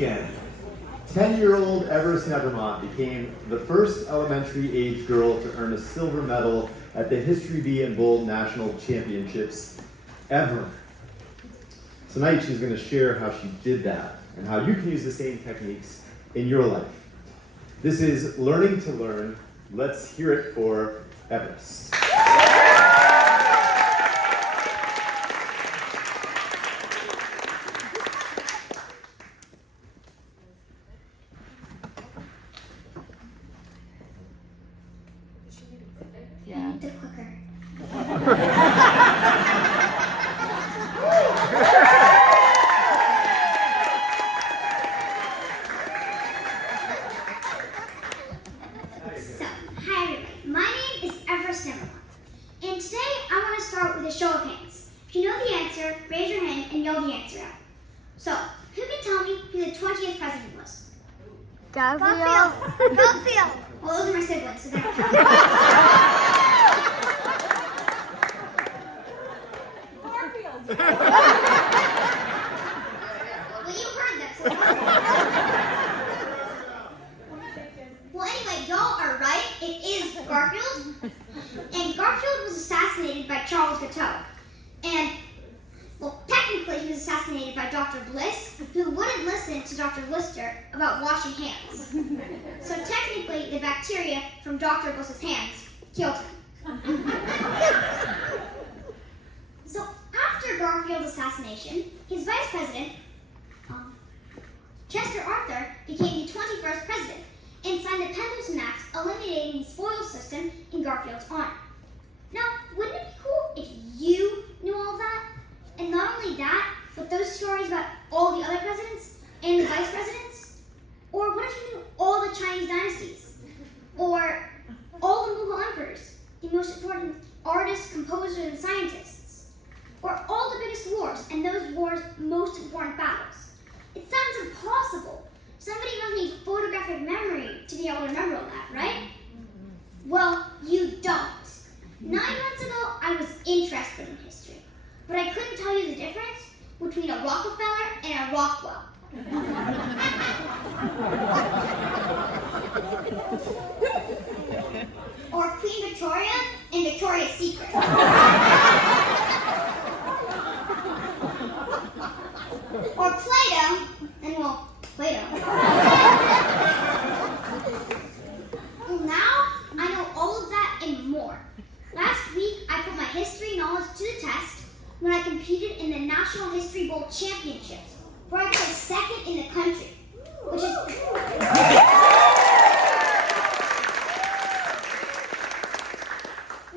Again, 10-year-old Everest became the first elementary-age girl to earn a silver medal at the History Bee and Bold National Championships ever. Tonight she's going to share how she did that and how you can use the same techniques in your life. This is Learning to Learn. Let's hear it for Everest. Yeah. The clicker. So, hi everybody. My name is Everest, and today I want to start with a show of hands. If you know the answer, raise your hand and yell the answer out. So, who can tell me who the 20th president was? Garfield. Well, those are my siblings, so that counts. Well, you heard that, so well, anyway, y'all are right. It is Garfield. And Garfield was assassinated by Charles Guiteau. And, well, technically he was assassinated by Dr. Bliss, who wouldn't listen to Dr. Lister about washing hands. So technically, the bacteria from Dr. Bliss's hands killed him. So after Garfield's assassination, his vice president, Chester Arthur, became the 21st president and signed the Pendleton Act, eliminating the spoils system in Garfield's honor. Now, wouldn't it be cool if you knew all that? And not only that, but those stories about all the other presidents and the vice presidents? Or what if you knew all the Chinese dynasties? Or all the Mughal emperors, the most important artists, composers, and scientists? Or all the biggest wars and those wars' most important battles? It sounds impossible. Somebody must need photographic memory to be able to remember all that, right? Well, you don't. 9 months ago, I was interested in history, but I couldn't tell you the difference between a Rockefeller and a Rockwell. Or Queen Victoria and Victoria's Secret. Or Plato, and well, Plato. Well, now I know all of that and more. Last week, I put my history knowledge to the test when I competed in the National History Bowl Championships, where I placed second in the country, which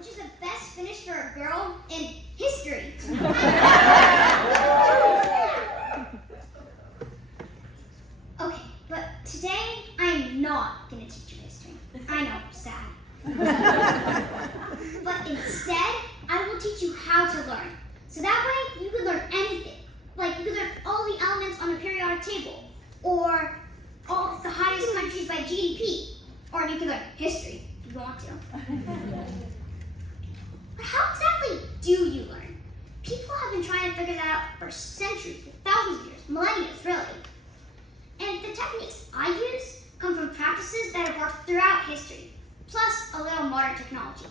is the best finish for a girl in history. Okay, but today I'm not going to teach you history. I know, sad. But instead, I will teach you how to learn. So that way, you can learn anything. Like, you can learn all the elements on a periodic table, or all the highest countries by GDP, or you can learn history if you want to. But how exactly do you learn? People have been trying to figure that out for centuries, thousands of years, millennia, really. And the techniques I use come from practices that have worked throughout history, plus a little modern technology.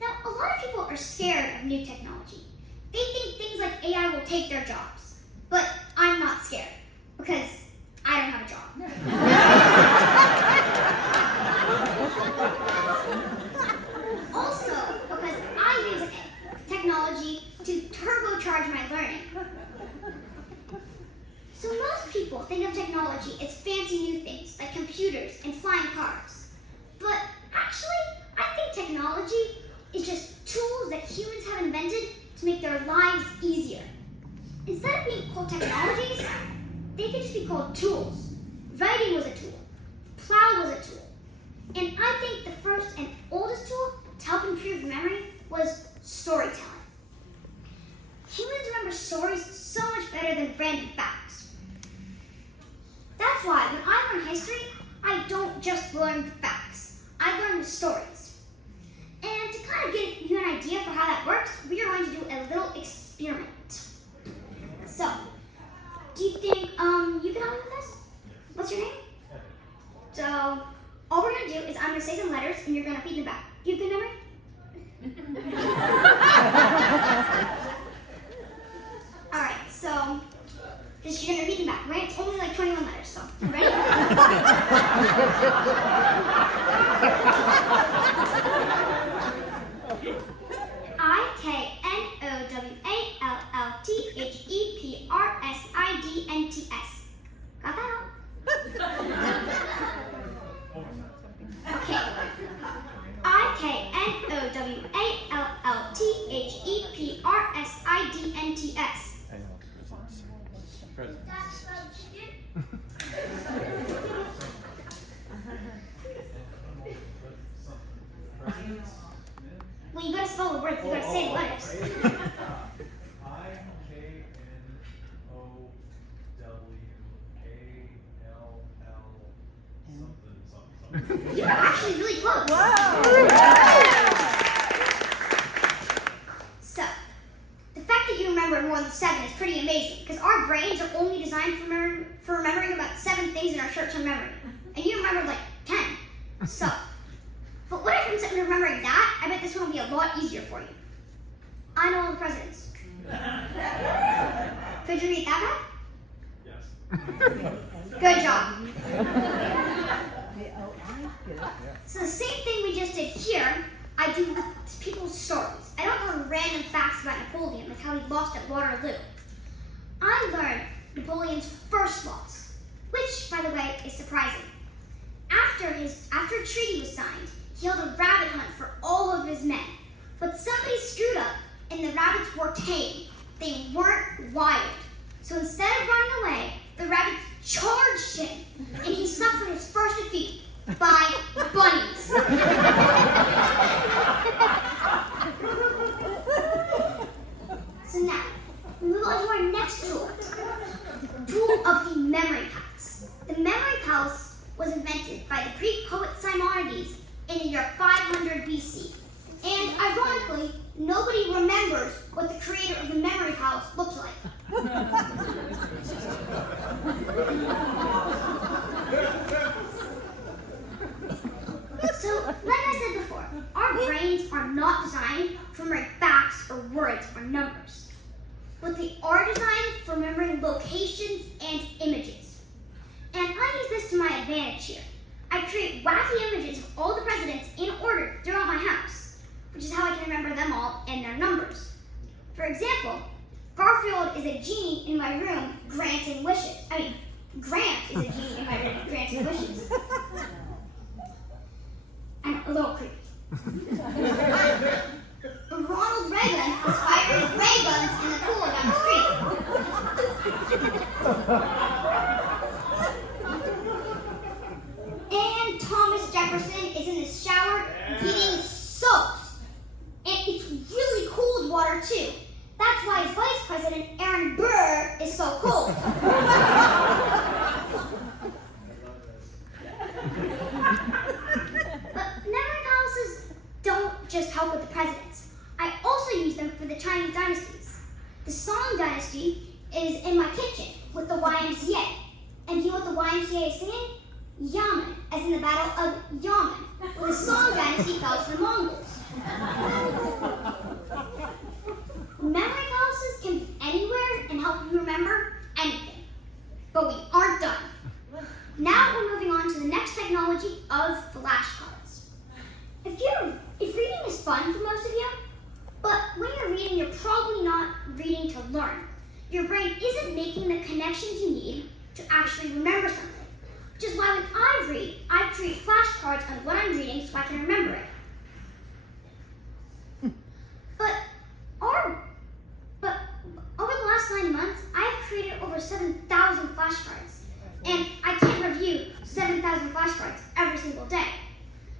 Now, a lot of people are scared of new technology. They think things like AI will take their jobs. But I'm not scared, because I don't have a job. Also, because I use technology to turbocharge my learning. So most people think of technology as fancy new things, like computers and flying cars. But actually, I think technology is just tools that humans have invented to make their lives easier. Instead of being called technologies, they could just be called tools. Writing was a tool. Plow was a tool. And I think the first and oldest tool to help improve memory was storytelling. Humans remember stories so much better than random facts. That's why when I learn history, I don't just learn the facts. I learn the stories. And to kind of give you an idea for how that works, we are going to do a little experiment. So, do you think you can help me with this? What's your name? So, all we're going to do is I'm going to say some letters and you're going to repeat them back. Do you have good memory? Alright, so just you're going to repeat them back, right? It's only like 21 letters, so you ready? I-K-N-O-W-A-L-L-T-H-E-P-R-S-I-D-N-T-S. Got that all? Okay. I-K-N-O-W-A-L-L-T-H-E-P-R-S-I-D-N-T-S. That's spelled chicken. Well, you gotta spell the words. You gotta say the letters. I-K-N-O-W-A-L-L You're actually really close. So, the fact that you remember more than 7 is pretty amazing, because our brains are only designed for remembering about 7 things in our short-term memory, and you remembered like 10. So, but what if instead of remembering that, I bet this one will be a lot easier for you. I know all the presidents. Could you read that back? Yes. Good job. So the same thing we just did here, I do with people's stories. I don't learn random facts about Napoleon, like how he lost at Waterloo. I learned Napoleon's first loss, which, by the way, is surprising. After a treaty was signed, he held a rabbit hunt for all of his men. But somebody screwed up, and the rabbits were tame. They weren't wild. So instead of running away, the rabbits charged him, and he suffered his first defeat by bunnies. So now, we move on to our next tool. Tool of the memory palace. The memory palace was invented by the Greek poet Simonides in the year 500 BC. And ironically, nobody remembers what the creator of the memory palace looked like. So, like I said before, our brains are not designed for remembering facts or words or numbers. But they are designed for remembering locations and images. And I use this to my advantage here. I create wacky images of all the presidents in order throughout my house, which is how I can remember them all and their numbers. For example, Garfield is a genie in my room granting wishes. Grant is a genie in my room granting wishes. And a little creepy. Ronald Reagan is firing ray guns in the pool down the street. And Thomas Jefferson is in the shower getting soaked. And it's really cold water too. That's why his vice president, Aaron Burr, is so cold. But memory palaces don't just help with the presidents. I also use them for the Chinese dynasties. The Song dynasty is in my kitchen with the YMCA. And you know what the YMCA is singing? Yamen, as in the Battle of Yamen, where the Song dynasty fell to the Mongols. Memory palaces can be anywhere and help you remember anything. But we aren't done. Now we're moving on to the next technology of flashcards. If reading is fun for most of you, but when you're reading, you're probably not reading to learn. Your brain isn't making the connections you need to actually remember something. Which is why when I read, I create flashcards on what I'm reading so I can remember it. But over the last 9 months, I've created over 7,000 flashcards. And I can't review 7,000 flashcards every single day.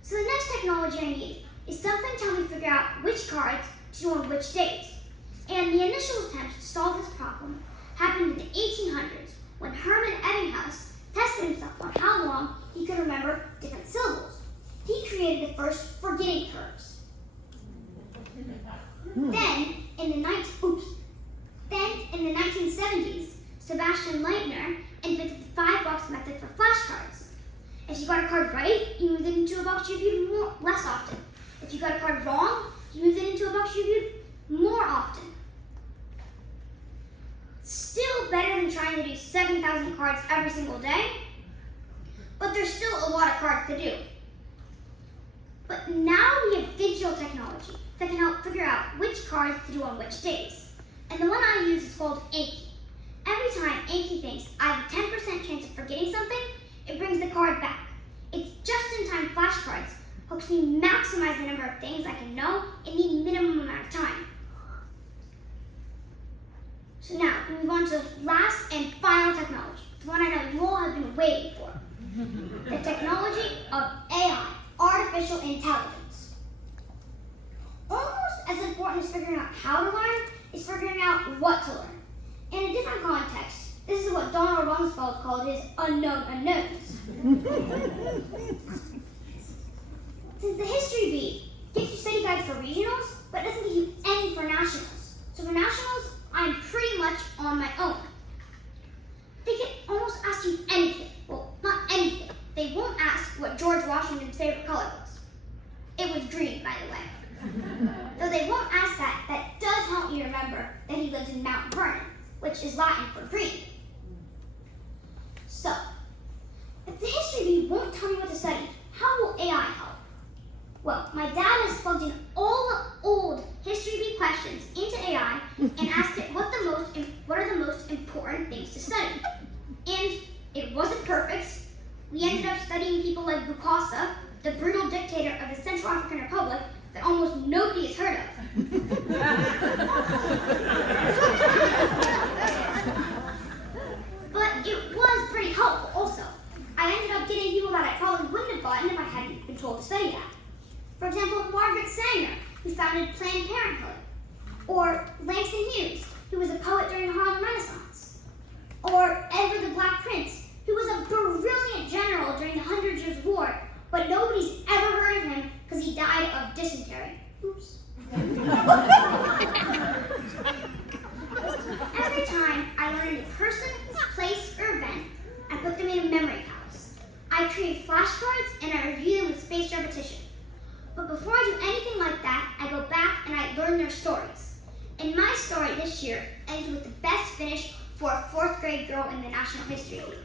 So the next technology I need is something to help me figure out which cards to do on which days. And the initial attempts to solve this problem happened in the 1800s when Hermann Ebbinghaus tested himself on how long he could remember different syllables. He created the first forgetting curves. Then, in the 1970s, Sebastian Leitner invented the 5-box method for flashcards. If you got a card right, you moved it into a box you viewed less often. If you got a card wrong, you moved it into a box you viewed more often. Still better than trying to do 7,000 cards every single day, but there's still a lot of cards to do. But now we have digital technology that can help figure out which cards to do on which days. And the one I use is called Anki. Every time Anki thinks I have a 10% chance of forgetting something, it brings the card back. Its just-in-time flashcards helps me maximize the number of things I can know in the minimum amount of time. So now, we move on to the last and final technology, the one I know you all have been waiting for. The technology of AI, artificial intelligence. Almost as important as figuring out how to learn is figuring out what to learn. In a different context, this is what Donald Rumsfeld called his unknown unknowns. Since the history bee gives you study guides for regionals, but doesn't give you any for nationals. So for nationals, I'm pretty much on my own. They can almost ask you anything. Well, not anything. They won't ask what George Washington's favorite color was. It was green, by the way. Though they won't ask that, that does help you remember that he lives in Mount Vernon, which is Latin for green. So, if the history bee won't tell me what to study, how will AI help? Well, my dad has plugged in all the old history bee questions into AI and asked it what are the most important things to study. And it wasn't perfect. We ended up studying people like Bukasa, the brutal dictator of the Central African Republic that almost nobody has heard of. But it was pretty helpful also. I ended up getting people that I probably wouldn't have gotten if I hadn't been told to study that. For example, Margaret Sanger, who founded Planned Parenthood. Or Langston Hughes, who was a poet during the Harlem Renaissance. Or Edward the Black Prince, who was a brilliant general during the 100 Years' War, but nobody's ever heard of him because he died of dysentery. Oops. Every time I learn a new person, place, or event, I put them in a memory palace. I create flashcards and I review them with spaced repetition. But before I do anything like that, I go back and I learn their stories. And my story this year ends with the best finish for a 4th grade girl in the National History Week.